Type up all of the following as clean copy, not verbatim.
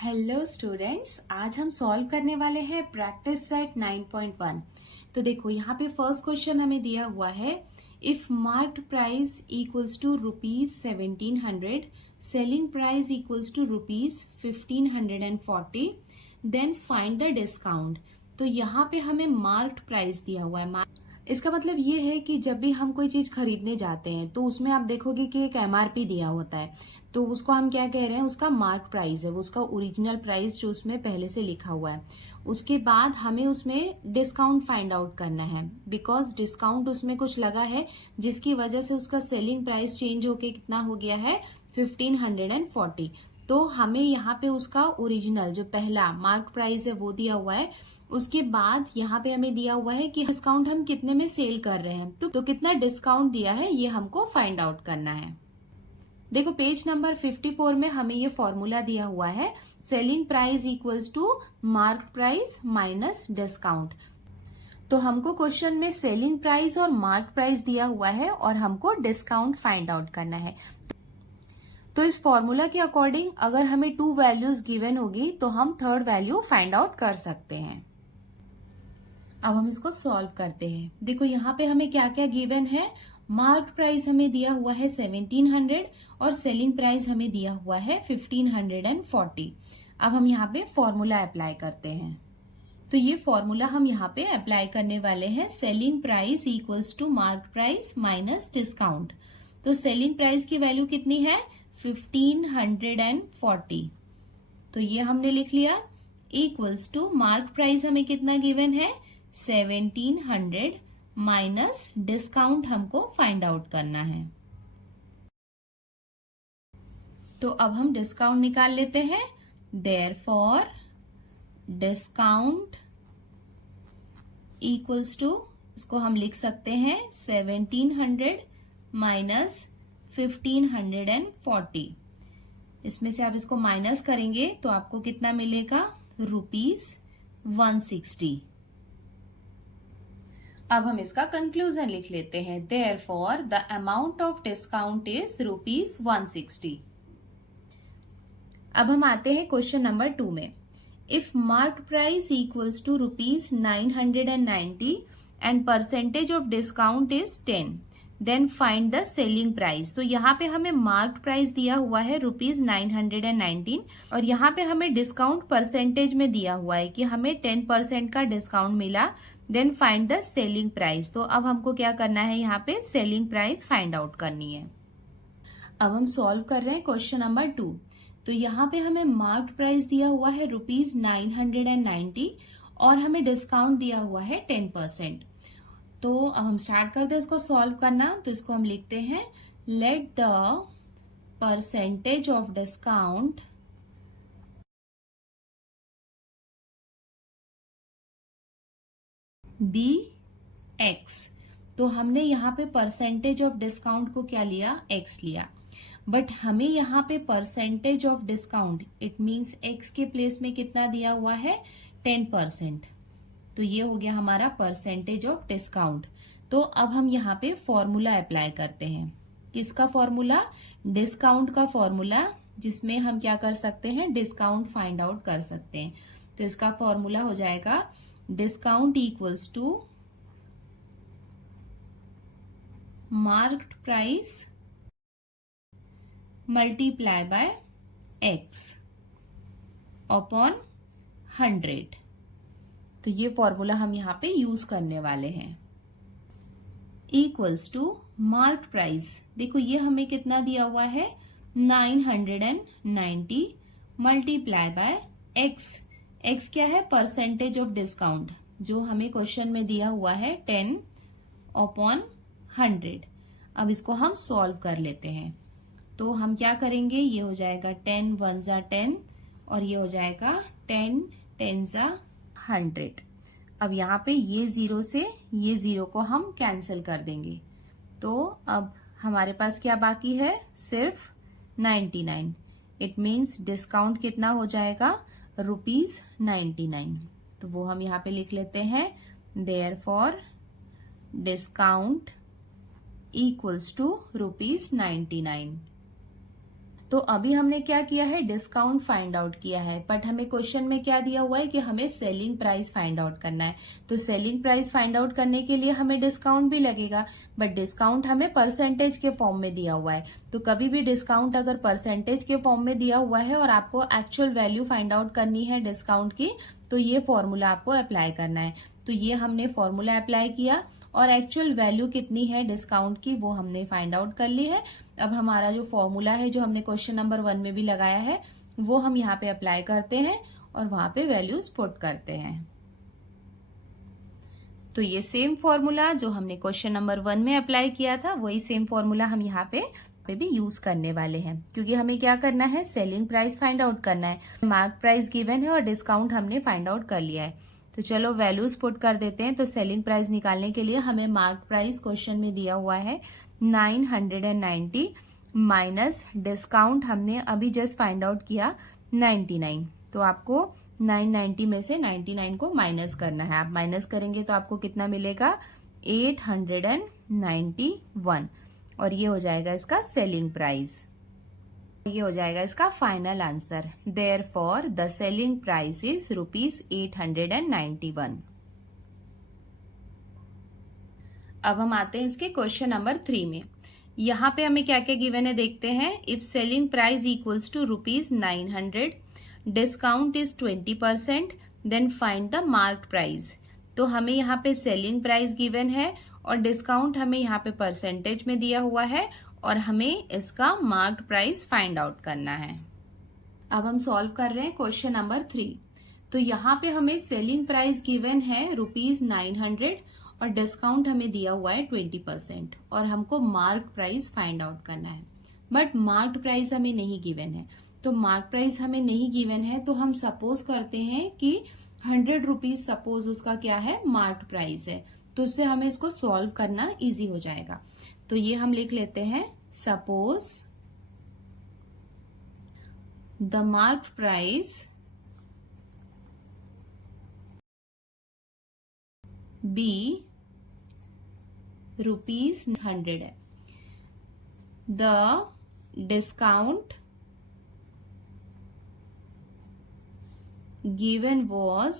Hello students, आज हम solve करने वाले हैं प्रैक्टिस सेट 9.1। तो देखो यहाँ पे फर्स्ट क्वेश्चन हमें दिया हुआ है, if marked price equals to ₹1700, selling price equals to ₹1540, then find the discount. तो यहाँ पे हमें मार्क्ड प्राइस दिया हुआ है। इसका मतलब ये है कि जब भी हम कोई चीज खरीदने जाते हैं तो उसमें आप देखोगे कि एक एमआरपी दिया होता है, तो उसको हम क्या कह रहे हैं, उसका मार्क प्राइस है, वो उसका ओरिजिनल प्राइस जो उसमें पहले से लिखा हुआ है। उसके बाद हमें उसमें डिस्काउंट फाइंड आउट करना है, बिकॉज डिस्काउंट उसमें कुछ लगा है जिसकी वजह से उसका सेलिंग प्राइस चेंज होके कितना हो गया है 1540। तो हमें यहाँ पे उसका ओरिजिनल जो पहला मार्क प्राइस है वो दिया हुआ है। उसके बाद यहाँ पे हमें दिया हुआ है कि डिस्काउंट हम कितने में सेल कर रहे हैं, तो कितना डिस्काउंट दिया है ये हमको फाइंड आउट करना है। देखो पेज नंबर 54 में हमें ये फॉर्मूला दिया हुआ है, selling price equals to mark price minus discount. तो हमको क्वेश्चन में सेलिंग प्राइस और मार्क प्राइस दिया हुआ है और हमको डिस्काउंट फाइंड आउट करना है। तो इस फॉर्मूला के अकॉर्डिंग अगर हमें 2 वैल्यूज गिवन होगी तो हम थर्ड वैल्यू फाइंड आउट कर सकते हैं। अब हम इसको सॉल्व करते हैं। देखो यहाँ पे हमें क्या क्या गिवन है, मार्क प्राइस हमें दिया हुआ है 1700 और सेलिंग प्राइस हमें दिया हुआ है 1540। अब हम यहाँ पे फॉर्मूला अप्लाई करते हैं। तो ये फॉर्मूला हम यहाँ पे अप्लाई करने वाले हैं, selling price equals to mark price minus discount. तो सेलिंग प्राइस की वैल्यू कितनी है 1540, तो ये हमने लिख लिया, इक्वल्स टू मार्क प्राइस हमें कितना गिवन है 1700 माइनस डिस्काउंट हमको फाइंड आउट करना है। तो अब हम डिस्काउंट निकाल लेते हैं। देयरफॉर डिस्काउंट इक्वल्स टू, इसको हम लिख सकते हैं 1700 माइनस 1540। इसमें से आप इसको माइनस करेंगे तो आपको कितना मिलेगा ₹160। अब हम इसका कंक्लूजन लिख लेते हैं, therefore the amount of discount is ₹160। अब हम आते हैं क्वेश्चन नंबर 2 में, if mark price equals to ₹990 and percentage of discount is 10, then find the selling price. तो यहाँ पे हमें मार्क प्राइस दिया हुआ है ₹919 और यहाँ पे हमें डिस्काउंट परसेंटेज में दिया हुआ है कि हमें 10% का डिस्काउंट मिला, then find the selling price. तो अब हमको क्या करना है, यहाँ पे सेलिंग प्राइस फाइंड आउट करनी है। अब हम सॉल्व कर रहे हैं क्वेश्चन नंबर 2। तो यहाँ पे हमें मार्क प्राइस दिया हुआ है ₹990 और हमें डिस्काउंट दिया हुआ है 10%। तो अब हम स्टार्ट करते हैं इसको सॉल्व करना। तो इसको हम लिखते हैं, let the percentage of discount be x। तो हमने यहाँ पे परसेंटेज ऑफ डिस्काउंट को क्या लिया, x लिया, बट हमें यहाँ पे percentage of discount it means x के प्लेस में कितना दिया हुआ है 10%। तो ये हो गया हमारा परसेंटेज ऑफ डिस्काउंट। तो अब हम यहाँ पे फॉर्मूला अप्लाई करते हैं, किसका फॉर्मूला, डिस्काउंट का फॉर्मूला, जिसमें हम क्या कर सकते हैं, डिस्काउंट फाइंड आउट कर सकते हैं। तो इसका फॉर्मूला हो जाएगा discount equals to marked price multiply by x upon 100। तो ये फॉर्मूला हम यहाँ पे यूज करने वाले हैं, इक्वल्स टू मार्क प्राइस। देखो ये हमें कितना दिया हुआ है 990 मल्टीप्लाई बाय x। x क्या है, परसेंटेज ऑफ डिस्काउंट, जो हमें क्वेश्चन में दिया हुआ है 10 अपॉन 100। अब इसको हम सॉल्व कर लेते हैं। तो हम क्या करेंगे, ये हो जाएगा 10 1 जा 10 और ये हो जाएगा 10 10 जा 100। अब यहाँ पे ये 0 से ये 0 को हम कैंसिल कर देंगे। तो अब हमारे पास क्या बाकी है, सिर्फ 99। इट मीन्स डिस्काउंट कितना हो जाएगा ₹99। तो वो हम यहाँ पे लिख लेते हैं, देयरफॉर डिस्काउंट इक्वल्स टू ₹99। तो अभी हमने क्या किया है, डिस्काउंट फाइंड आउट किया है, बट हमें क्वेश्चन में क्या दिया हुआ है कि हमें सेलिंग प्राइस फाइंड आउट करना है। तो सेलिंग प्राइस फाइंड आउट करने के लिए हमें डिस्काउंट भी लगेगा, बट डिस्काउंट हमें परसेंटेज के फॉर्म में दिया हुआ है। तो कभी भी डिस्काउंट अगर परसेंटेज के फॉर्म में दिया हुआ है और आपको एक्चुअल वैल्यू फाइंड आउट करनी है डिस्काउंट की, तो ये फॉर्मूला आपको अप्लाई करना है। तो ये हमने फॉर्मूला अप्लाई किया और एक्चुअल वैल्यू कितनी है डिस्काउंट की वो हमने फाइंड आउट कर ली है। अब हमारा जो फॉर्मूला है जो हमने क्वेश्चन नंबर 1 में भी लगाया है वो हम यहाँ पे अप्लाई करते हैं और वहां पे वैल्यूज पुट करते हैं। तो ये सेम फॉर्मूला जो हमने क्वेश्चन नंबर 1 में अप्लाई किया था वही सेम फॉर्मूला हम यहाँ पे भी यूज करने वाले हैं, क्योंकि हमें क्या करना है, सेलिंग प्राइस फाइंड आउट करना है। मार्क प्राइस गिवन है और डिस्काउंट हमने फाइंड आउट कर लिया है। तो चलो वैल्यूज पुट कर देते हैं। तो सेलिंग प्राइस निकालने के लिए हमें मार्क प्राइस क्वेश्चन में दिया हुआ है 990 माइनस डिस्काउंट हमने अभी जस्ट फाइंड आउट किया 99। तो आपको 990 में से 99 को माइनस करना है। आप माइनस करेंगे तो आपको कितना मिलेगा, 891, और ये हो जाएगा इसका सेलिंग प्राइस। ये हो जाएगा इसका final answer. Therefore the selling price is ₹891। अब हम आते हैं इसके क्वेश्चन नंबर 3 में। यहाँ पे हमें क्या क्या गिवन है देखते हैं। If selling price equals to ₹900, discount is 20%, then find the marked price. तो हमें यहाँ पे सेलिंग प्राइस गिवन है और डिस्काउंट हमें यहाँ पे परसेंटेज में दिया हुआ है और हमें इसका मार्क्ड प्राइस फाइंड आउट करना है। अब हम सॉल्व कर रहे हैं क्वेश्चन नंबर 3। तो यहाँ पे हमें सेलिंग प्राइस गिवन है ₹900 और डिस्काउंट हमें दिया हुआ है 20% और हमको मार्क्ड प्राइस फाइंड आउट करना है। बट मार्क्ड प्राइस हमें नहीं गिवन है। तो मार्क प्राइस हमें नहीं गिवन है तो हम सपोज करते हैं कि 100 रुपीज सपोज उसका क्या है, मार्क्ड प्राइस है। तो उससे हमें इसको सॉल्व करना इजी हो जाएगा। तो ये हम लिख लेते हैं, suppose the marked price be ₹100 है, द डिस्काउंट given was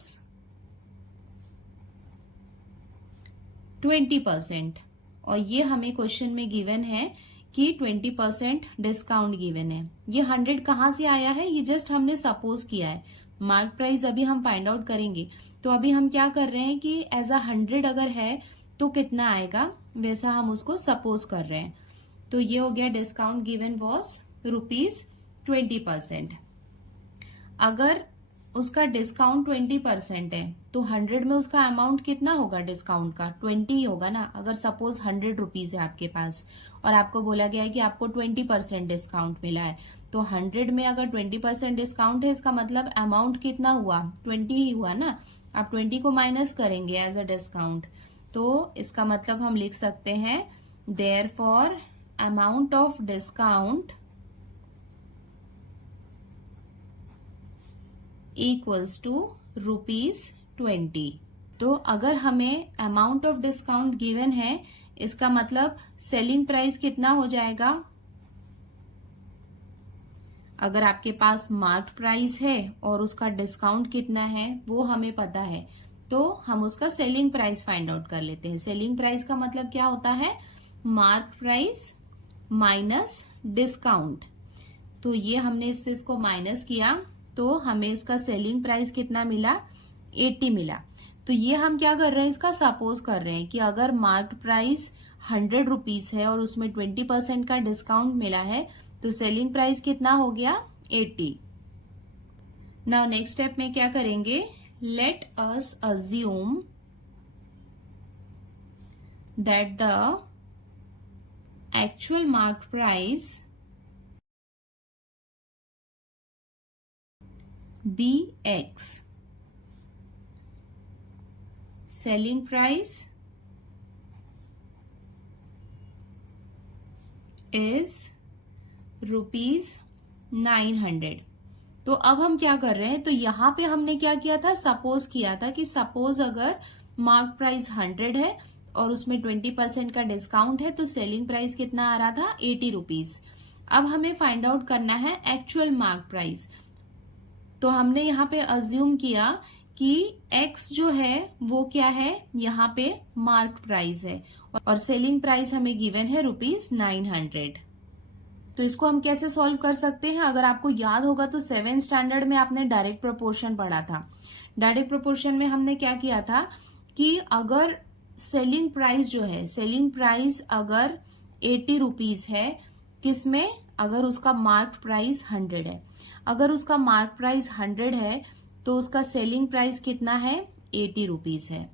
20%। और ये हमें क्वेश्चन में गिवन है कि 20% डिस्काउंट गिवन है। ये 100 कहाँ से आया है, ये जस्ट हमने सपोज किया है। मार्क प्राइस अभी हम फाइंड आउट करेंगे। तो अभी हम क्या कर रहे हैं कि एज अ 100 अगर है तो कितना आएगा वैसा हम उसको सपोज कर रहे हैं। तो ये हो गया डिस्काउंट गिवन वॉज ₹20%। अगर उसका डिस्काउंट 20% है तो 100 में उसका अमाउंट कितना होगा डिस्काउंट का, 20 ही होगा ना। अगर सपोज 100 रुपीज है आपके पास और आपको बोला गया है कि आपको 20% डिस्काउंट मिला है, तो 100 में अगर 20% डिस्काउंट है इसका मतलब अमाउंट कितना हुआ, 20 ही हुआ ना। आप 20 को माइनस करेंगे एज अ डिस्काउंट, तो इसका मतलब हम लिख सकते हैं therefore amount of discount equals to ₹20। तो अगर हमें अमाउंट ऑफ डिस्काउंट गिवन है इसका मतलब सेलिंग प्राइस कितना हो जाएगा। अगर आपके पास मार्क्ड प्राइस है और उसका डिस्काउंट कितना है वो हमें पता है, तो हम उसका सेलिंग प्राइस फाइंड आउट कर लेते हैं। सेलिंग प्राइस का मतलब क्या होता है, मार्क्ड प्राइस माइनस डिस्काउंट। तो ये हमने इससे इसको माइनस किया तो हमें इसका सेलिंग प्राइस कितना मिला, 80 मिला। तो ये हम क्या कर रहे हैं, इसका सपोज कर रहे हैं कि अगर मार्क्ड प्राइस 100 रुपीज है और उसमें 20% का डिस्काउंट मिला है तो सेलिंग प्राइस कितना हो गया, 80। नाउ नेक्स्ट स्टेप में क्या करेंगे, let us assume that the actual marked price BX, selling price is ₹900। तो अब हम क्या कर रहे हैं, तो यहाँ पे हमने क्या किया था, सपोज किया था कि सपोज अगर मार्क प्राइस 100 है और उसमें 20% का डिस्काउंट है तो सेलिंग प्राइस कितना आ रहा था, 80 रुपीज। अब हमें फाइंड आउट करना है एक्चुअल मार्क प्राइस। तो हमने यहाँ पे अज्यूम किया कि x जो है वो क्या है, यहाँ पे मार्क प्राइस है और सेलिंग प्राइस हमें गिवन है ₹900। तो इसको हम कैसे सॉल्व कर सकते हैं? अगर आपको याद होगा तो 7th स्टैंडर्ड में आपने डायरेक्ट प्रोपोर्शन पढ़ा था। डायरेक्ट प्रोपोर्शन में हमने क्या किया था कि अगर सेलिंग प्राइस जो है, सेलिंग प्राइस अगर 80 रुपीज है, किसमें? अगर उसका मार्क प्राइस 100 है। अगर उसका मार्क प्राइस 100 है तो उसका सेलिंग प्राइस कितना है? 80 रुपीज है।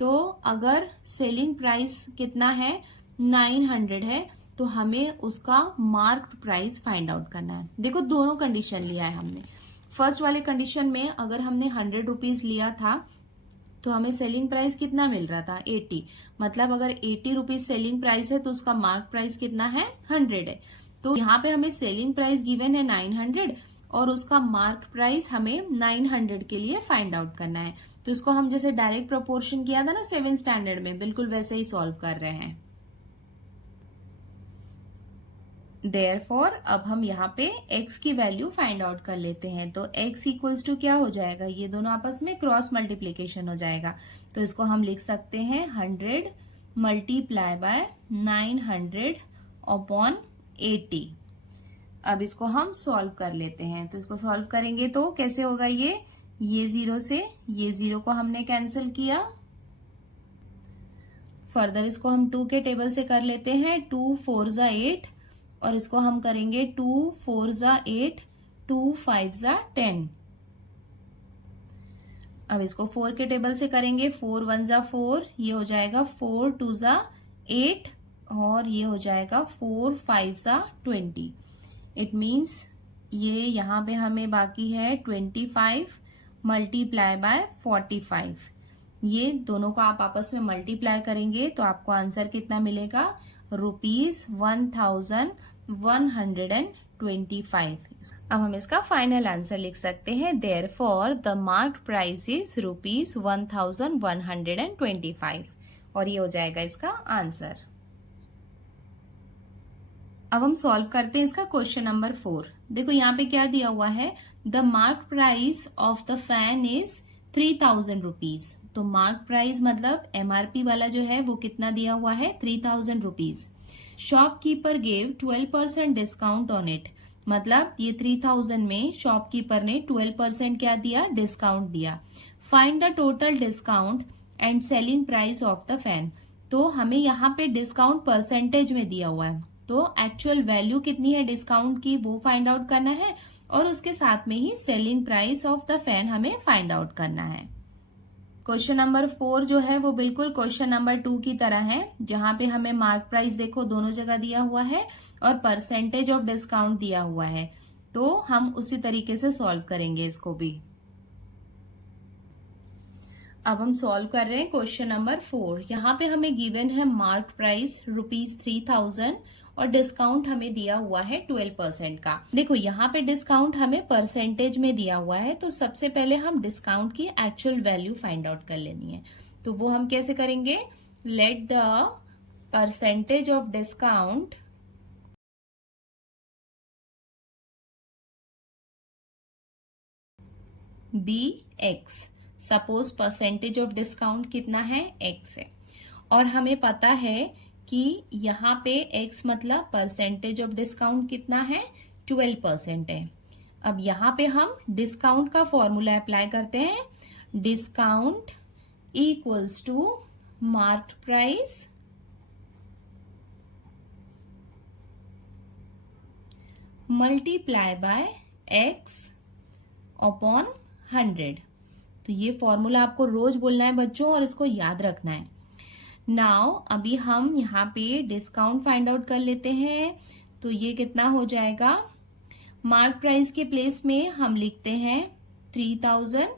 तो अगर सेलिंग प्राइस कितना है? 900 है, तो हमें उसका मार्क प्राइस फाइंड आउट करना है। देखो दोनों कंडीशन लिया है हमने। फर्स्ट वाले कंडीशन में अगर हमने 100 रुपीज लिया था तो हमें सेलिंग प्राइस कितना मिल रहा था? 80। मतलब अगर 80 रुपीज सेलिंग प्राइस है तो उसका मार्क प्राइस कितना है? 100 है। तो यहाँ पे हमें सेलिंग प्राइस गिवन है 900 और उसका मार्क प्राइस हमें 900 के लिए फाइंड आउट करना है। तो इसको हम जैसे डायरेक्ट प्रोपोर्शन किया था ना 7th स्टैंडर्ड में, बिल्कुल वैसे ही सॉल्व कर रहे हैं। Therefore, अब हम यहाँ पे x की वैल्यू फाइंड आउट कर लेते हैं। तो x इक्वल्स टू क्या हो जाएगा? ये दोनों आपस में क्रॉस मल्टीप्लीकेशन हो जाएगा। तो इसको हम लिख सकते हैं 100 मल्टीप्लाई बाय 900 अपॉन 80। अब इसको हम सॉल्व कर लेते हैं। तो इसको सॉल्व करेंगे तो कैसे होगा? ये 0 से ये 0 को हमने कैंसिल किया। फर्दर इसको हम 2 के टेबल से कर लेते हैं। 2 4 जा 8 और इसको हम करेंगे 2 4 जा 8, 2 5 जा 10। अब इसको 4 के टेबल से करेंगे। 4 1 जा 4, ये हो जाएगा 4 2 जा 8 और ये हो जाएगा 4 5 जा 20। इट मीन्स ये यहाँ पे हमें बाकी है 25 मल्टीप्लाई बाय 45। ये दोनों को आप आपस में मल्टीप्लाई करेंगे तो आपको आंसर कितना मिलेगा? ₹1125। अब हम इसका फाइनल आंसर लिख सकते हैं। Therefore the mark price is ₹1125 और ये हो जाएगा इसका आंसर। अब हम सॉल्व करते हैं इसका क्वेश्चन नंबर 4। देखो यहाँ पे क्या दिया हुआ है? The mark price of the fan is 3000 rupees. तो मार्क प्राइस मतलब MRP वाला जो है वो कितना दिया हुआ है? 3000 rupees. Shopkeeper gave 12% discount on it. मतलब ये 3000 में शॉपकीपर ने 12% क्या दिया? डिस्काउंट दिया। Find the total discount and selling price of the fan. तो हमें यहाँ पे डिस्काउंट परसेंटेज में दिया हुआ है, तो एक्चुअल वैल्यू कितनी है डिस्काउंट की वो फाइंड आउट करना है और उसके साथ में ही selling price of the fan हमें फाइंड आउट करना है। क्वेश्चन नंबर 4 जो है वो बिल्कुल क्वेश्चन नंबर 2 की तरह है, जहां पे हमें मार्क प्राइस देखो दोनों जगह दिया हुआ है और परसेंटेज ऑफ डिस्काउंट दिया हुआ है। तो हम उसी तरीके से सॉल्व करेंगे इसको भी। अब हम सॉल्व कर रहे हैं क्वेश्चन नंबर 4। यहाँ पे हमें गिवन है मार्क प्राइस ₹3000 और डिस्काउंट हमें दिया हुआ है 12% का। देखो यहाँ पे डिस्काउंट हमें परसेंटेज में दिया हुआ है, तो सबसे पहले हम डिस्काउंट की एक्चुअल वैल्यू फाइंड आउट कर लेनी है। तो वो हम कैसे करेंगे? Let the percentage of discount be x। Suppose percentage of discount कितना है? x है और हमें पता है कि यहाँ पे x मतलब परसेंटेज ऑफ डिस्काउंट कितना है? 12% है। अब यहाँ पे हम डिस्काउंट का फॉर्मूला अप्लाई करते हैं। Discount equals to mark price multiply by x upon 100। तो ये फॉर्मूला आपको रोज बोलना है बच्चों और इसको याद रखना है। नाउ अभी हम यहाँ पे डिस्काउंट फाइंड आउट कर लेते हैं। तो ये कितना हो जाएगा? मार्क प्राइस के प्लेस में हम लिखते हैं 3000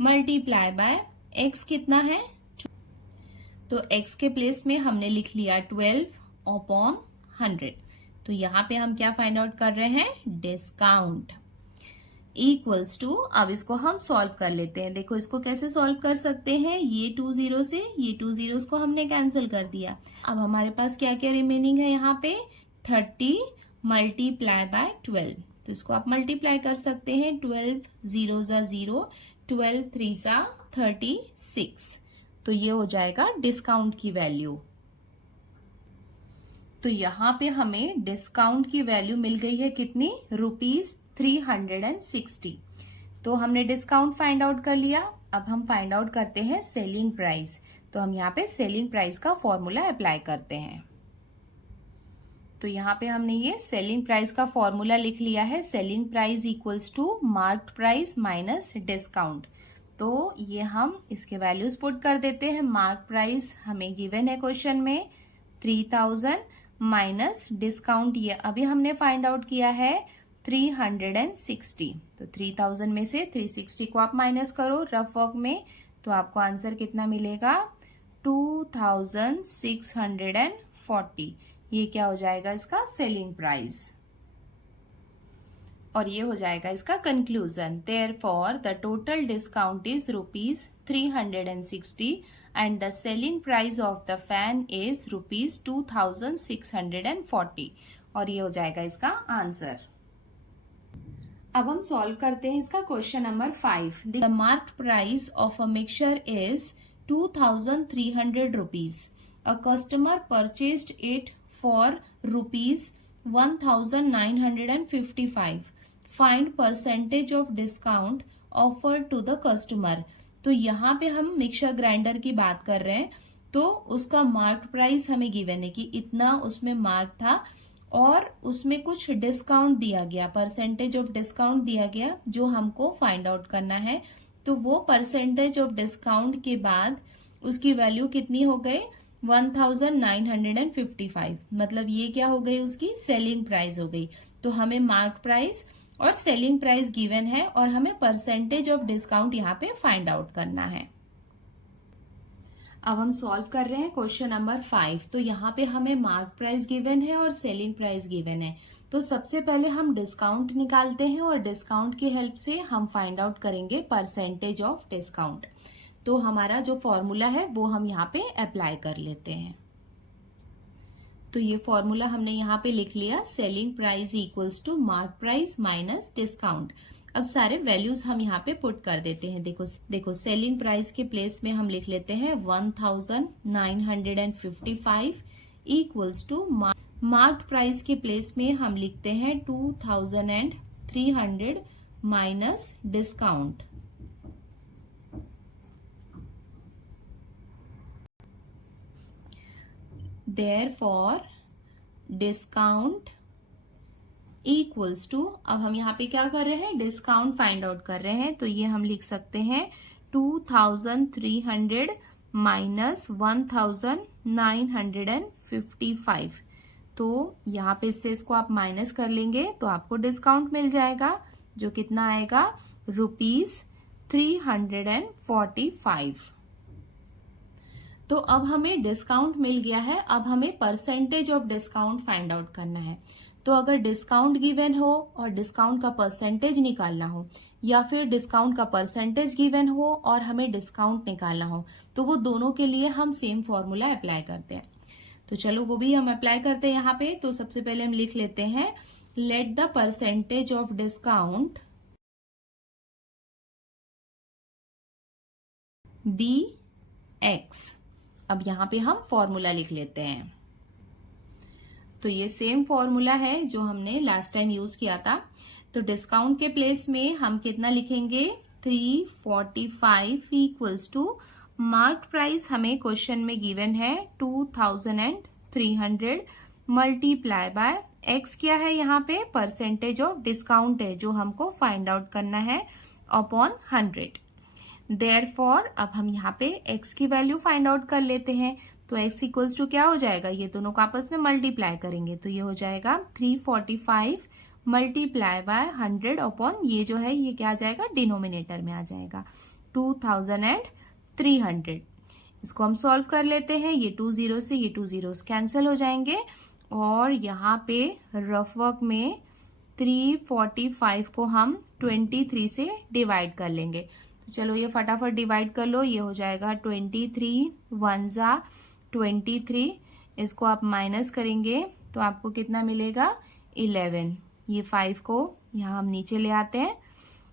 मल्टीप्लाई बाय x कितना है? तो x के प्लेस में हमने लिख लिया 12 अपॉन 100। तो यहाँ पे हम क्या फाइंड आउट कर रहे हैं? डिस्काउंट इक्वल्स टू, अब इसको हम सॉल्व कर लेते हैं। देखो इसको कैसे सॉल्व कर सकते हैं? ये 2 0 से ये 2 zeros को हमने कैंसिल कर दिया। अब हमारे पास क्या क्या रिमेनिंग है यहाँ पे? 30 मल्टीप्लाई बाय 12। तो इसको आप मल्टीप्लाई कर सकते हैं। 12 0 ज़ा 0, 12 3 ज़ा 36। तो ये हो जाएगा डिस्काउंट की वैल्यू। तो यहाँ पे हमें डिस्काउंट की वैल्यू मिल गई है कितनी, ₹360। तो हमने डिस्काउंट फाइंड आउट कर लिया। अब हम फाइंड आउट करते हैं सेलिंग प्राइस। तो हम यहाँ पे सेलिंग प्राइस का फॉर्मूला अप्लाई करते हैं। तो यहाँ पे हमने ये सेलिंग प्राइस का फॉर्मूला लिख लिया है। Selling price equals to marked price minus discount. तो ये हम इसके वैल्यूज पुट कर देते हैं। मार्क प्राइस हमें गिवन है क्वेश्चन में 3000 माइनस डिस्काउंट, ये अभी हमने फाइंड आउट किया है 360। तो 3000 में से 360 को आप माइनस करो रफ वर्क में, तो आपको आंसर कितना मिलेगा, 2640। ये क्या हो जाएगा इसका सेलिंग प्राइस। और ये हो जाएगा इसका conclusion. Therefore the total discount is ₹360 and the selling price of the fan is ₹2640। और ये हो जाएगा इसका आंसर। अब हम सॉल्व करते हैं इसका question number 5। The marked price of a mixture is ₹2300। A customer purchased it for ₹1955। Find percentage of discount offered to the customer. तो यहाँ पे हम मिक्सर ग्राइंडर की बात कर रहे हैं। तो उसका मार्क प्राइस हमें गिवन है कि इतना उसमें मार्क था और उसमें कुछ डिस्काउंट दिया गया, परसेंटेज ऑफ डिस्काउंट दिया गया जो हमको फाइंड आउट करना है। तो वो परसेंटेज ऑफ डिस्काउंट के बाद उसकी वैल्यू कितनी हो गई, 1955। मतलब ये क्या हो गई, उसकी सेलिंग प्राइस हो गई। तो हमें मार्क प्राइस और सेलिंग प्राइस गिवन है और हमें परसेंटेज ऑफ डिस्काउंट यहाँ पे फाइंड आउट करना है। अब हम सॉल्व कर रहे हैं क्वेश्चन नंबर 5। तो यहाँ पे हमें मार्क प्राइस गिवन है और सेलिंग प्राइस गिवन है। तो सबसे पहले हम डिस्काउंट निकालते हैं और डिस्काउंट की हेल्प से हम फाइंड आउट करेंगे परसेंटेज ऑफ डिस्काउंट। तो हमारा जो फॉर्मूला है वो हम यहाँ पे अप्लाई कर लेते हैं। तो ये फॉर्मूला हमने यहाँ पे लिख लिया, selling price equals to mark price minus discount. अब सारे वैल्यूज हम यहाँ पे पुट कर देते हैं। देखो सेलिंग प्राइस के प्लेस में हम लिख लेते हैं 1955 इक्वल्स टू मार्क्ड प्राइस के प्लेस में हम लिखते हैं 2300 minus discount. Therefore discount equals to, अब हम यहाँ पे क्या कर रहे हैं, डिस्काउंट फाइंड आउट कर रहे हैं। तो ये हम लिख सकते हैं 2300 माइनस 1955। तो यहाँ पे इससे इसको आप माइनस कर लेंगे तो आपको डिस्काउंट मिल जाएगा जो कितना आएगा, ₹345। तो अब हमें डिस्काउंट मिल गया है। अब हमें percentage of discount find out करना है। तो अगर डिस्काउंट गिवन हो और डिस्काउंट का परसेंटेज निकालना हो, या फिर डिस्काउंट का परसेंटेज गिवन हो और हमें डिस्काउंट निकालना हो, तो वो दोनों के लिए हम सेम फॉर्मूला अप्लाई करते हैं। तो चलो वो भी हम अप्लाई करते हैं यहाँ पे। तो सबसे पहले हम लिख लेते हैं, let the percentage of discount be x. अब यहाँ पे हम फॉर्मूला लिख लेते हैं। तो ये सेम फॉर्मूला है जो हमने लास्ट टाइम यूज किया था। तो डिस्काउंट के प्लेस में हम कितना लिखेंगे, 345 इक्वल्स टू मार्क प्राइस हमें क्वेश्चन में गिवन है 2300 मल्टीप्लाई बाय एक्स क्या है यहाँ पे, परसेंटेज ऑफ डिस्काउंट है जो हमको फाइंड आउट करना है, अपॉन 100। देयरफॉर अब हम यहाँ पे x की वैल्यू फाइंड आउट कर लेते हैं। तो x इक्वल्स टू क्या हो जाएगा, ये दोनों को आपस में मल्टीप्लाई करेंगे तो ये हो जाएगा 345 मल्टीप्लाई बाय 100 अपॉन ये जो है ये क्या आ जाएगा, डिनोमिनेटर में आ जाएगा 2300। इसको हम सॉल्व कर लेते हैं। ये 2 0 से ये 2 0 कैंसिल हो जाएंगे और यहाँ पे रफ वर्क में 345 को हम 23 से डिवाइड कर लेंगे। तो चलो ये फटाफट डिवाइड कर लो। ये हो जाएगा 23 1 जा 23। इसको आप माइनस करेंगे तो आपको कितना मिलेगा, 11, ये 5 को यहाँ हम नीचे ले आते हैं।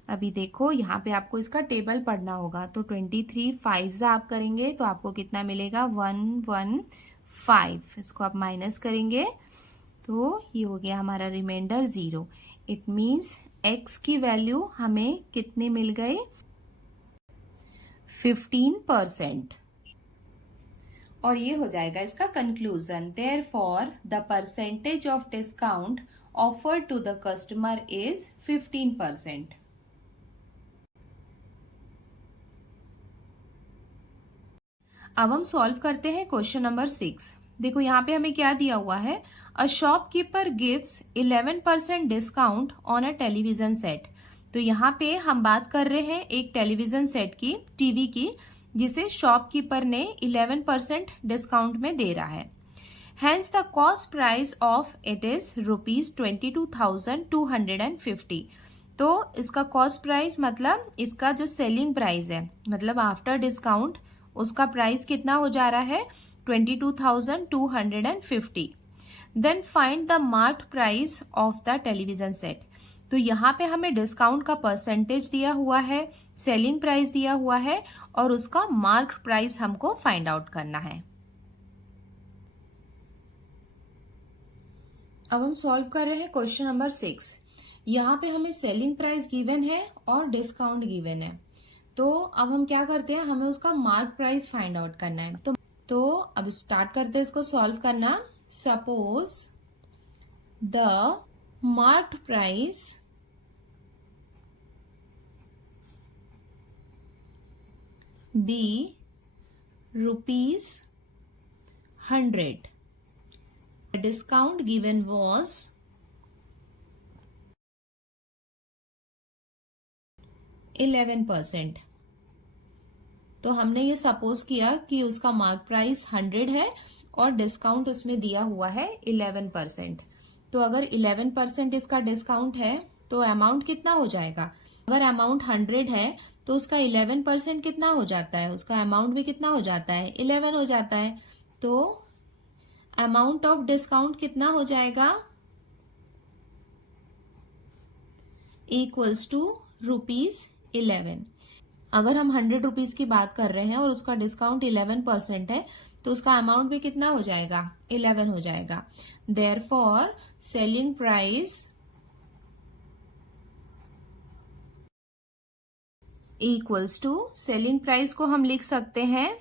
अभी देखो यहाँ पे आपको इसका टेबल पढ़ना होगा, तो 23 5 आप करेंगे तो आपको कितना मिलेगा 115। इसको आप माइनस करेंगे तो ये हो गया हमारा रिमाइंडर 0। इट मीन्स x की वैल्यू हमें कितने मिल गए 15%। और ये हो जाएगा इसका conclusion. Therefore the percentage of discount offered to the customer is 15%। अब हम सॉल्व करते हैं क्वेश्चन नंबर 6। देखो यहाँ पे हमें क्या दिया हुआ है, a shopkeeper gives 11% discount on a television set. तो यहाँ पे हम बात कर रहे हैं एक टेलीविजन सेट की, टीवी की, जिसे शॉपकीपर ने 11% डिस्काउंट में दे रहा है। Hence the cost price of it is ₹22,250। तो इसका कॉस्ट प्राइस मतलब इसका जो सेलिंग प्राइस है, मतलब आफ्टर डिस्काउंट उसका प्राइस कितना हो जा रहा है 22,250। Then find the marked price of the television set. तो यहाँ पे हमें डिस्काउंट का परसेंटेज दिया हुआ है, सेलिंग प्राइस दिया हुआ है और उसका मार्क्ड प्राइस हमको फाइंड आउट करना है। अब हम सॉल्व कर रहे हैं क्वेश्चन नंबर 6। यहाँ पे हमें सेलिंग प्राइस गिवन है और डिस्काउंट गिवन है। तो अब हम क्या करते हैं, हमें उसका मार्क प्राइस फाइंड आउट करना है। तो अब स्टार्ट करते हैं इसको सॉल्व करना। Suppose the marked price be ₹100. The discount given was 11%। तो हमने ये सपोज किया कि उसका मार्क प्राइस 100 है और डिस्काउंट उसमें दिया हुआ है 11%। तो अगर 11% इसका डिस्काउंट है तो अमाउंट कितना हो जाएगा, अगर अमाउंट 100 है तो उसका 11% कितना हो जाता है, उसका अमाउंट भी कितना हो जाता है 11 हो जाता है। तो अमाउंट ऑफ डिस्काउंट कितना हो जाएगा इक्वल्स टू ₹11। अगर हम 100 रुपीज की बात कर रहे हैं और उसका डिस्काउंट 11% है तो उसका अमाउंट भी कितना हो जाएगा 11 हो जाएगा। Therefore selling price equals to, selling price को हम लिख सकते हैं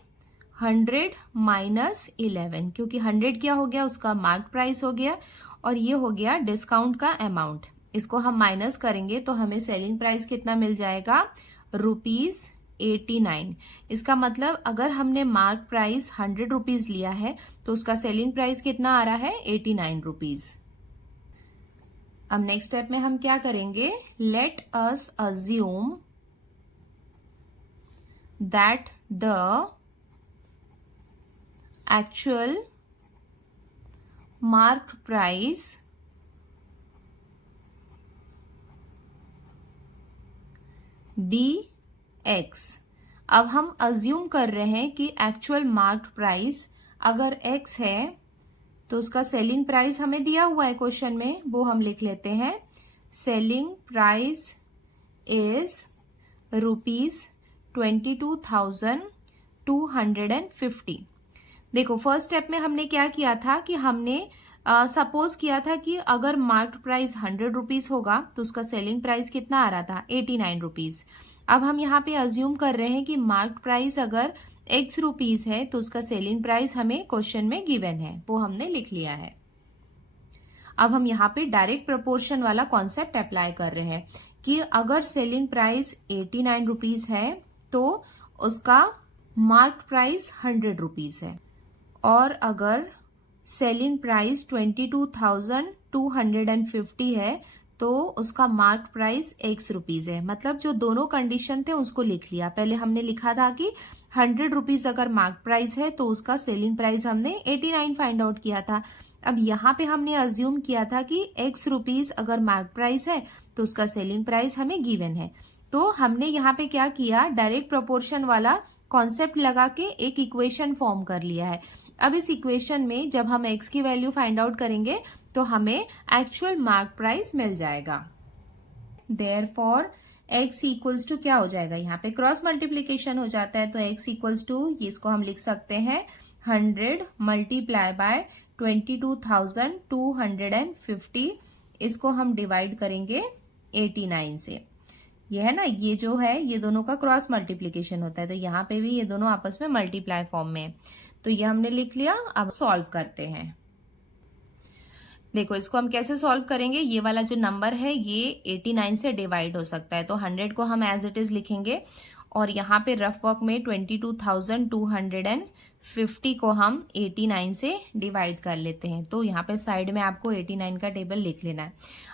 100 माइनस 11, क्योंकि 100 क्या हो गया उसका मार्क प्राइस हो गया और ये हो गया डिस्काउंट का अमाउंट। इसको हम माइनस करेंगे तो हमें सेलिंग प्राइस कितना मिल जाएगा ₹89। इसका मतलब अगर हमने मार्क प्राइस 100 रुपीज लिया है तो उसका सेलिंग प्राइस कितना आ रहा है 89 रुपीज। अब नेक्स्ट स्टेप में हम क्या करेंगे, let us assume that the actual marked price dx। अब हम अज्यूम कर रहे हैं कि एक्चुअल मार्क्ड प्राइस अगर x है तो उसका सेलिंग प्राइस हमें दिया हुआ है क्वेश्चन में, वो हम लिख लेते हैं। Selling price is ₹22,250। देखो फर्स्ट स्टेप में हमने क्या किया था कि हमने सपोज किया था कि अगर मार्क्ड प्राइस 100 रुपीज होगा तो उसका सेलिंग प्राइस कितना आ रहा था 89 रुपीज। अब हम यहाँ पे अज्यूम कर रहे हैं कि मार्क्ड प्राइस अगर x रुपीज है तो उसका सेलिंग प्राइस हमें क्वेश्चन में गिवन है, वो हमने लिख लिया है। अब हम यहाँ पे डायरेक्ट प्रोपोर्शन वाला कॉन्सेप्ट अप्लाई कर रहे हैं कि अगर सेलिंग प्राइस 89 रुपीज है तो उसका मार्क्ड प्राइस 100 रुपीज है और अगर सेलिंग प्राइस 22,250 है तो उसका मार्क प्राइस x रुपीज है। मतलब जो दोनों कंडीशन थे उसको लिख लिया। पहले हमने लिखा था कि 100 रुपीज अगर मार्क प्राइस है तो उसका सेलिंग प्राइस हमने 89 फाइंड आउट किया था। अब यहाँ पे हमने अज्यूम किया था कि x रुपीज अगर मार्क प्राइस है तो उसका सेलिंग प्राइस हमें गिवन है। तो हमने यहाँ पे क्या किया, डायरेक्ट प्रोपोर्शन वाला कॉन्सेप्ट लगा के एक इक्वेशन फॉर्म कर लिया है। अब इस इक्वेशन में जब हम x की वैल्यू फाइंड आउट करेंगे तो हमें एक्चुअल मार्क प्राइस मिल जाएगा। देयरफॉर x इक्वल्स टू क्या हो जाएगा, यहाँ पे क्रॉस मल्टीप्लीकेशन हो जाता है, तो x इक्वल्स टू इसको हम लिख सकते हैं 100 मल्टीप्लाई बाय 22,250। इसको हम डिवाइड करेंगे 89 से। ये है ना, ये जो है ये दोनों का क्रॉस मल्टीप्लीकेशन होता है, तो यहाँ पे भी ये दोनों आपस में मल्टीप्लाई फॉर्म में है। तो ये हमने लिख लिया। अब सॉल्व करते हैं। देखो इसको हम कैसे सॉल्व करेंगे, ये वाला जो नंबर है ये 89 से डिवाइड हो सकता है, तो 100 को हम एज इट इज लिखेंगे और यहाँ पे रफ वर्क में 22,250 को हम 89 से डिवाइड कर लेते हैं। तो यहाँ पे साइड में आपको 89 का टेबल लिख लेना है।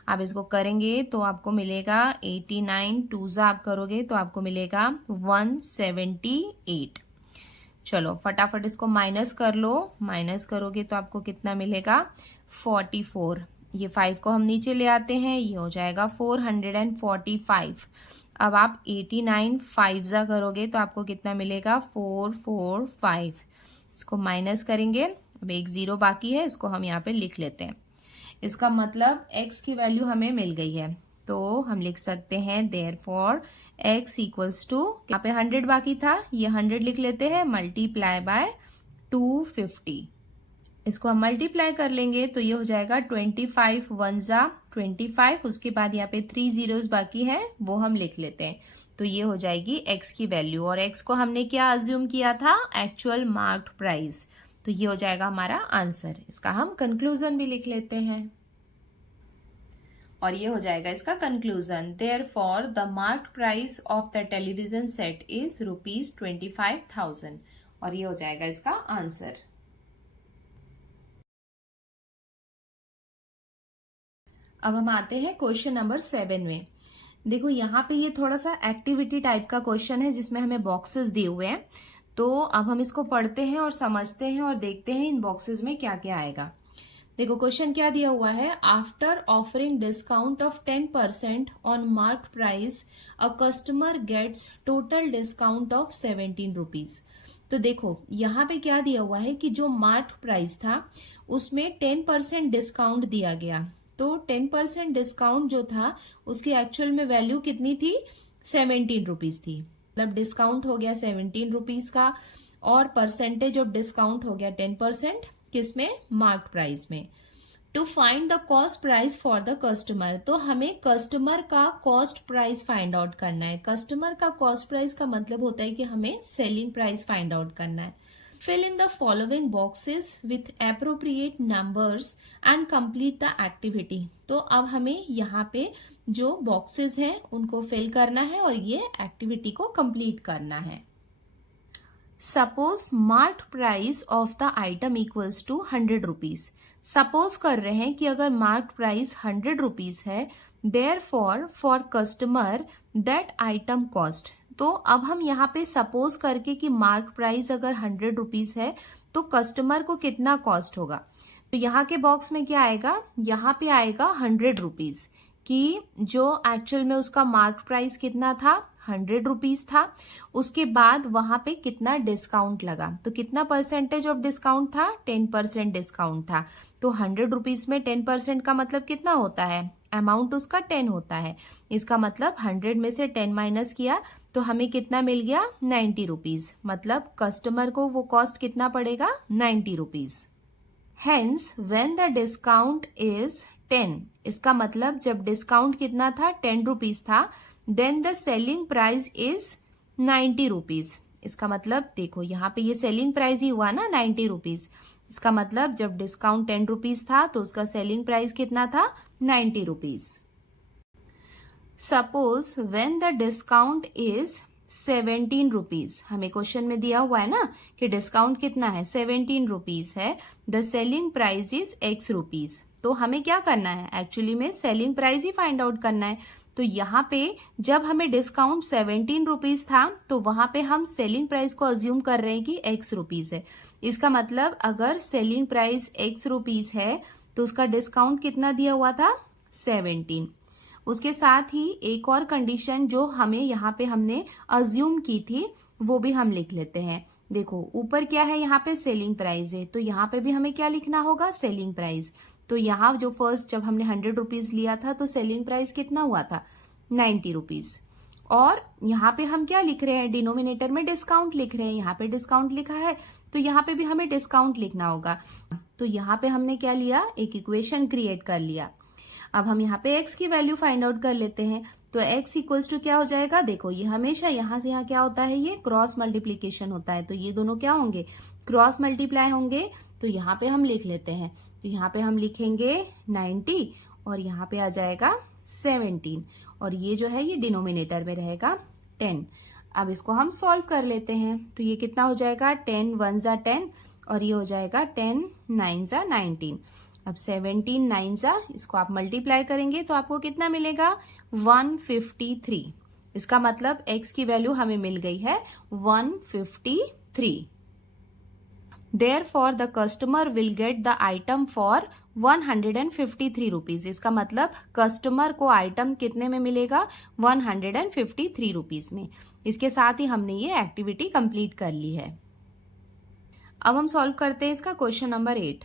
आप इसको करेंगे तो आपको मिलेगा 89 टूजा आप करोगे तो आपको मिलेगा 178। चलो फटाफट इसको माइनस कर लो, माइनस करोगे तो आपको कितना मिलेगा 44। ये 5 को हम नीचे ले आते हैं, ये हो जाएगा 445। अब आप 89 5 करोगे तो आपको कितना मिलेगा 445। इसको माइनस करेंगे, अब एक 0 बाकी है, इसको हम यहाँ पे लिख लेते हैं। इसका मतलब x की वैल्यू हमें मिल गई है, तो हम लिख सकते हैं देयरफॉर x इक्वल्स टू, यहाँ पे 100 बाकी था, ये 100 लिख लेते हैं मल्टीप्लाई बाय 250। इसको हम मल्टीप्लाई कर लेंगे तो ये हो जाएगा 25 1 25। उसके बाद यहाँ पे 3 zeros बाकी है, वो हम लिख लेते हैं। तो ये हो जाएगी x की वैल्यू, और x को हमने क्या अज्यूम किया था, एक्चुअल मार्क्ड प्राइस। तो ये हो जाएगा हमारा आंसर। इसका हम कंक्लूजन भी लिख लेते हैं और ये हो जाएगा इसका conclusion. Therefore the marked price of the television set is ₹25,000, और ये हो जाएगा इसका आंसर। अब हम आते हैं क्वेश्चन नंबर 7 में। देखो यहाँ पे ये थोड़ा सा एक्टिविटी टाइप का क्वेश्चन है जिसमें हमें बॉक्सेस दिए हुए हैं। तो अब हम इसको पढ़ते हैं और समझते हैं और देखते हैं इन बॉक्सेस में क्या क्या आएगा। देखो क्वेश्चन क्या दिया हुआ है, after offering discount of 10% on marked price a customer gets total discount of 17 rupees. तो देखो यहाँ पे क्या दिया हुआ है कि जो मार्क्ड प्राइस था उसमें 10% डिस्काउंट दिया गया, तो 10% डिस्काउंट जो था उसकी एक्चुअल में वैल्यू कितनी थी, 17 रुपीज थी। मतलब डिस्काउंट हो गया 17 रुपीज का और परसेंटेज ऑफ डिस्काउंट हो गया 10%, किसमें, मार्क्ड प्राइस में। To find the cost price for the customer, तो हमें कस्टमर का कॉस्ट प्राइस फाइंड आउट करना है। कस्टमर का कॉस्ट प्राइस का मतलब होता है कि हमें सेलिंग प्राइस फाइंड आउट करना है। Fill in the following boxes with appropriate numbers and complete the activity। तो अब हमें यहाँ पे जो बॉक्सेस हैं उनको फिल करना है और ये एक्टिविटी को कंप्लीट करना है। Suppose marked price of the item equals to 100 rupees. Suppose कर रहे हैं कि अगर मार्क्ड प्राइस 100 रुपीज है, therefore for customer that item cost. तो अब हम यहाँ पे सपोज करके कि मार्क प्राइस अगर 100 रुपीज है तो कस्टमर को कितना कॉस्ट होगा, तो यहाँ के बॉक्स में क्या आएगा, यहाँ पे आएगा 100 रुपीज कि जो एक्चुअल में उसका मार्क प्राइस कितना था, 100 रुपीज था। उसके बाद वहां पे कितना डिस्काउंट लगा, तो कितना परसेंटेज ऑफ डिस्काउंट था, 10% डिस्काउंट था। तो 100 रुपीज में 10% का मतलब कितना होता है, अमाउंट उसका 10 होता है। इसका मतलब 100 में से 10 माइनस किया तो हमें कितना मिल गया, 90 रुपीज। मतलब कस्टमर को वो कॉस्ट कितना पड़ेगा, 90 rupees. Hence when the discount is 10, इसका मतलब जब डिस्काउंट कितना था, 10 रुपीज था, then the selling price is 90 rupees. इसका मतलब देखो यहाँ पे ये सेलिंग प्राइस ही हुआ ना 90 रुपीज। इसका मतलब जब डिस्काउंट 10 रुपीज था तो उसका सेलिंग प्राइस कितना था, 90 rupees. Suppose when the discount is 17 rupees. हमें क्वेश्चन में दिया हुआ है ना कि डिस्काउंट कितना है, 17 रुपीज है, the selling price is x rupees. तो हमें क्या करना है, एक्चुअली में सेलिंग प्राइस ही फाइंड आउट करना है। तो यहाँ पे जब हमें डिस्काउंट 17 रुपीज था तो वहां पे हम सेलिंग प्राइस को अज्यूम कर रहे हैं कि x रुपीज है। इसका मतलब अगर सेलिंग प्राइस x रुपीज है तो उसका डिस्काउंट कितना दिया हुआ था, 17। उसके साथ ही एक और कंडीशन जो हमें यहाँ पे हमने अज्यूम की थी वो भी हम लिख लेते हैं। देखो ऊपर क्या है, यहाँ पे सेलिंग प्राइस है, तो यहाँ पे भी हमें क्या लिखना होगा, सेलिंग प्राइस। तो यहाँ जो फर्स्ट जब हमने 100 रुपीज लिया था तो सेलिंग प्राइस कितना हुआ था, 90 रुपीज। और यहाँ पे हम क्या लिख रहे हैं, डिनोमिनेटर में डिस्काउंट लिख रहे हैं, यहाँ पे डिस्काउंट लिखा है तो यहाँ पे भी हमें डिस्काउंट लिखना होगा। तो यहाँ पे हमने क्या लिया, एक इक्वेशन क्रिएट कर लिया। अब हम यहाँ पे x की वैल्यू फाइंड आउट कर लेते हैं। तो x इक्वल्स टू क्या हो जाएगा, देखो ये हमेशा यहाँ से यहाँ क्या होता है, ये क्रॉस मल्टीप्लीकेशन होता है, तो ये दोनों क्या होंगे, क्रॉस मल्टीप्लाई होंगे। तो यहाँ पे हम लिख लेते हैं, तो यहाँ पे हम लिखेंगे 90 और यहाँ पे आ जाएगा 17 और ये जो है ये डिनोमिनेटर में रहेगा 10। अब इसको हम सॉल्व कर लेते हैं, तो ये कितना हो जाएगा, 10 1 जा 10 और ये हो जाएगा 10 9 जा 19। अब 17 9 जा, इसको आप मल्टीप्लाई करेंगे तो आपको कितना मिलेगा, 153। इसका मतलब x की वैल्यू हमें मिल गई है 153। Therefore, the customer will get the item for 153 rupees. इसका मतलब कस्टमर को आइटम कितने में मिलेगा, 153 रुपीज में। इसके साथ ही हमने ये एक्टिविटी कंप्लीट कर ली है। अब हम सॉल्व करते हैं इसका question number 8।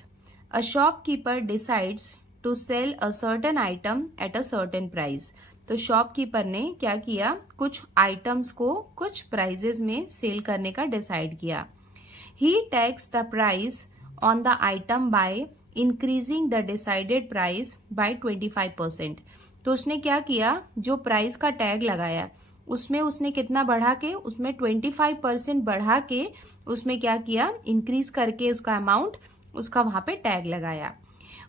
A shopkeeper decides to sell a certain item at a certain price। तो शॉपकीपर ने क्या किया, कुछ आइटम्स को कुछ प्राइजेस में सेल करने का डिसाइड किया। He tags the price on the item by increasing the decided price by 25%। तो उसने क्या किया, जो प्राइस का टैग लगाया उसमें उसने कितना बढ़ा के, उसमें 25% बढ़ा के उसमें क्या किया, इंक्रीज करके उसका अमाउंट, उसका वहां पे टैग लगाया।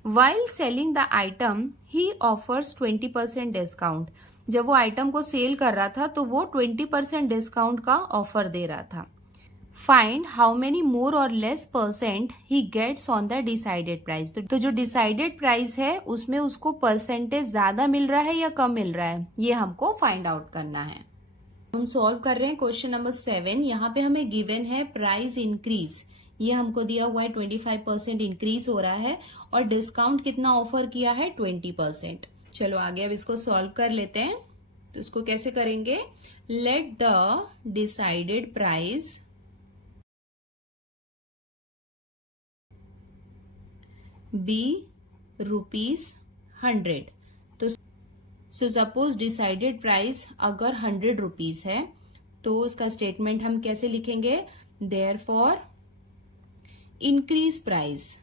While selling the item, he offers 20% discount. जब वो आइटम को सेल कर रहा था तो वो 20% डिस्काउंट का ऑफर दे रहा था। Find how many more or less percent he gets on the decided price। तो जो डिसाइडेड प्राइस है उसमें उसको परसेंटेज ज्यादा मिल रहा है या कम मिल रहा है, ये हमको फाइंड आउट करना है। हम सॉल्व कर रहे हैं क्वेश्चन नंबर 7। यहाँ पे हमें गिवन है प्राइस इंक्रीज, ये हमको दिया हुआ है 25% इंक्रीज हो रहा है और डिस्काउंट कितना ऑफर किया है, 20%। चलो आगे अब इसको सॉल्व कर लेते हैं। तो इसको कैसे करेंगे, let the decided price be ₹100। तो सपोज डिसाइडेड प्राइस अगर 100 रुपीज है तो उसका स्टेटमेंट हम कैसे लिखेंगे, therefore increase price.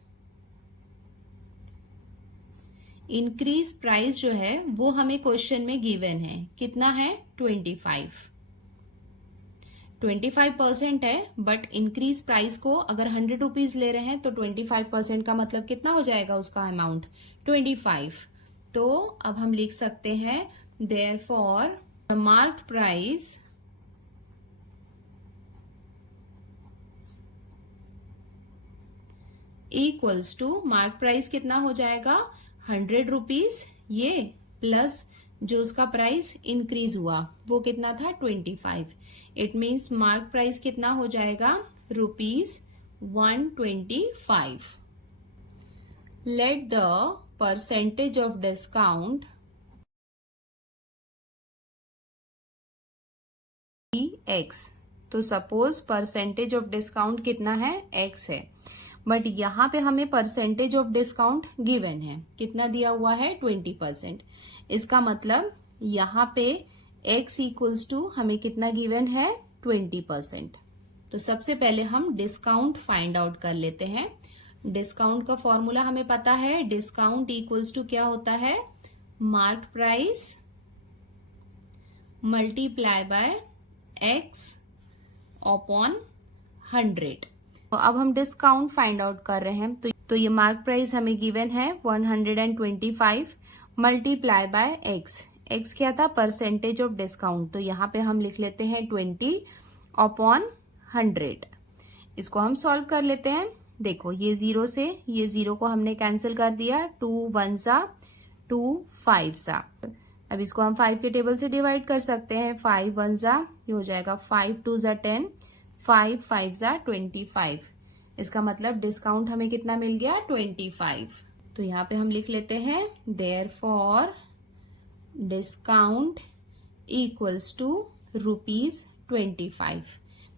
Increase price जो है वो हमें क्वेश्चन में गिवन है, कितना है, 25% है, बट इंक्रीज प्राइस को अगर 100 रुपीज ले रहे हैं तो 25% का मतलब कितना हो जाएगा, उसका अमाउंट 25। तो अब हम लिख सकते हैं therefore the marked price equals to, mark price कितना हो जाएगा, 100 रुपीज, ये प्लस जो उसका प्राइस इंक्रीज हुआ वो कितना था, 25। इट मीन्स मार्क प्राइस कितना हो जाएगा, ₹125। Late the percentage of discount x। तो सपोज परसेंटेज ऑफ डिस्काउंट कितना है, x है, बट यहाँ पे हमें परसेंटेज ऑफ डिस्काउंट गिवन है, कितना दिया हुआ है, 20%। इसका मतलब यहाँ पे x इक्वल्स टू हमें कितना गिवन है, 20%। तो सबसे पहले हम डिस्काउंट फाइंड आउट कर लेते हैं। डिस्काउंट का फॉर्मूला हमें पता है, डिस्काउंट इक्वल्स टू क्या होता है, mark price multiply by x upon 100। तो अब हम डिस्काउंट फाइंड आउट कर रहे हैं। तो ये मार्क प्राइस हमें गिवन है 125 मल्टीप्लाई बाय x क्या था, परसेंटेज ऑफ डिस्काउंट। तो यहाँ पे हम लिख लेते हैं 20 अपॉन 100। इसको हम सॉल्व कर लेते हैं। देखो ये 0 से ये 0 को हमने कैंसिल कर दिया, 2 1 सा 2 5 सा। अब इसको हम 5 के टेबल से डिवाइड कर सकते हैं, 5 1 सा, ये हो जाएगा 5 2 सा 10, 5 5 सा 25। इसका मतलब डिस्काउंट हमें कितना मिल गया, 25। तो यहाँ पे हम लिख लेते हैं देयरफॉर डिस्काउंट इक्वल्स टू ₹25।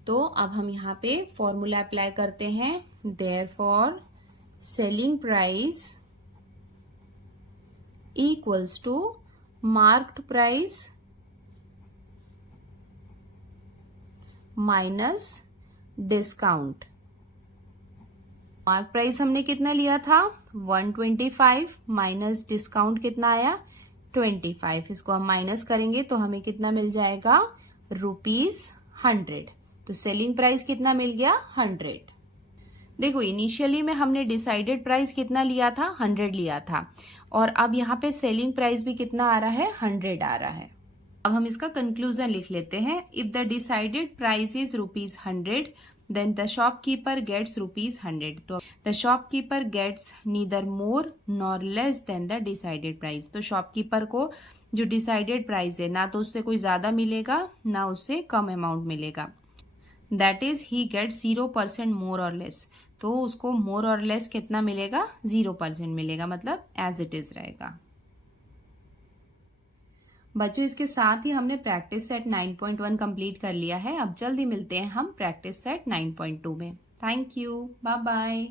तो अब हम यहाँ पे फॉर्मूला अप्लाई करते हैं। Therefore selling price equals to marked price minus discount. Mark price हमने कितना लिया था 125 माइनस डिस्काउंट कितना आया 25। इसको हम माइनस करेंगे तो हमें कितना मिल जाएगा ₹100। तो सेलिंग प्राइस कितना मिल गया 100। देखो इनिशियली में हमने डिसाइडेड प्राइस कितना लिया था 100 लिया था, और अब यहाँ पे सेलिंग प्राइस भी कितना आ रहा है 100 आ रहा है। अब हम इसका कंक्लूजन लिख लेते हैं। If the decided price is ₹100 then the shopkeeper gets ₹100। तो the shopkeeper gets neither more nor less than the decided price। तो शॉपकीपर को जो डिसाइडेड प्राइस है ना तो उससे कोई ज्यादा मिलेगा ना उससे कम अमाउंट मिलेगा। दैट इज ही गेट्स 0% मोर और लेस। तो उसको मोर और लेस कितना मिलेगा 0% मिलेगा, मतलब एज इट इज रहेगा। बच्चों इसके साथ ही हमने प्रैक्टिस सेट 9.1 कंप्लीट कर लिया है। अब जल्दी मिलते हैं हम प्रैक्टिस सेट 9.2 में। Thank you, bye bye.